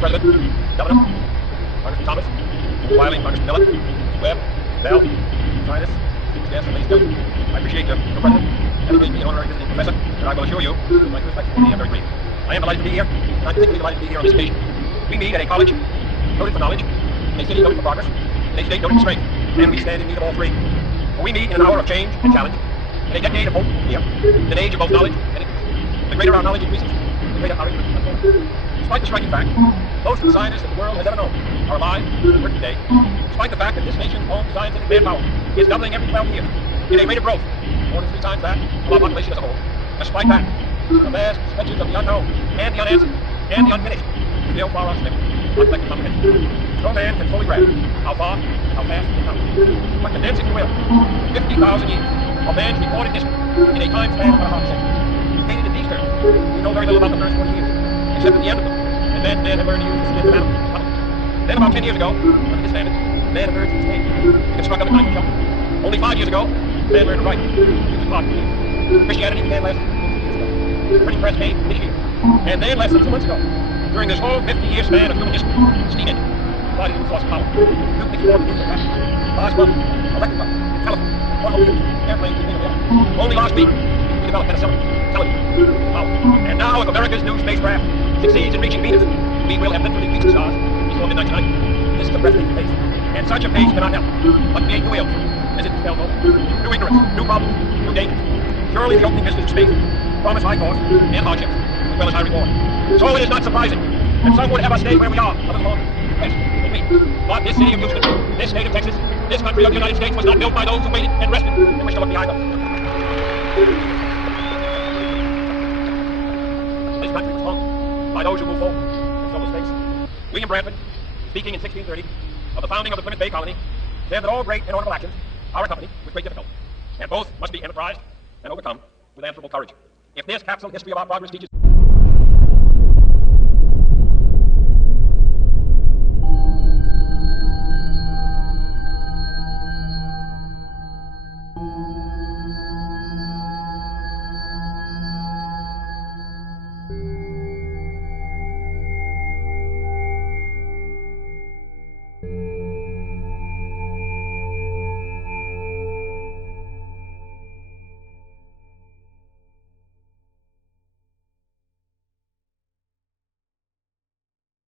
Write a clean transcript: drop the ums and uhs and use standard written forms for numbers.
Vice President, Governor, Congressman Thomas, Wiley, Congressman Miller, Webb, Bell, scientists, students, guests, and ladies and gentlemen. I appreciate your president having made me an honorary visiting professor, and I will assure you that my respects for me are very brief. I am delighted to be here, and I'm particularly delighted to be here on this occasion. We meet at a college noted for knowledge, a city noted for progress, and a state noted for strength, and we stand in need of all three. For we meet in an hour of change and challenge, in a decade of hope and fear, in an age of both knowledge and ignorance. The greater our knowledge increases, the greater our ignorance unfolds. Despite the striking fact, most of the scientists that the world has ever known are alive and working today, despite the fact that this nation's own scientific manpower is doubling every 12 years, in a rate of growth more than 3 times that of our population as a whole. Despite that, the vast stretches of the unknown and the unanswered and the unfinished still far outstrip uncollected comprehension. No man can fully grasp how far, how fast we come. But condense, if you will, 50,000 years of man's recorded history in a time span of about a half century. Stated in these terms, we know very little about the first 40 years, except at the end of them, advanced man had learned to use the skins of animals. Then about 10 years ago, under this standard, man emerged from stage to construct other kinds of shelter. Only 5 years ago, man learned to write, use clock keys. Christianity began less than 50 years ago. The printing press came this year. And then less than 2 months ago, during this whole 50-year span of human history, steam engine, provided new source of power, nuclear explored nuclear factory, large bombs, electric buses, telephones, automobiles, airplanes, you name it. Only last week, we developed penicillin, television, power. And now, if America's new spacecraft succeeds in reaching Venus, we will have literally reached the stars before midnight tonight. This is a breathtaking pace, and such a pace cannot help but create new ills as it dispels hope, new ignorance, new problems, new dangers. Surely the opening vistas to space promise high cost and hardships, as well as high reward. So it is not surprising that some would have us stay where we are a little longer. Yes, but this city of Houston, this state of Texas, this country of the United States was not built by those who waited and rested and wished to look behind them. This country was conquered by those who moved forward, and so was space. William Bradford, speaking in 1630 of the founding of the Plymouth Bay Colony, said that all great and honorable actions are accompanied with great difficulty, and both must be enterprised and overcome with answerable courage. If this capsule history of our progress teaches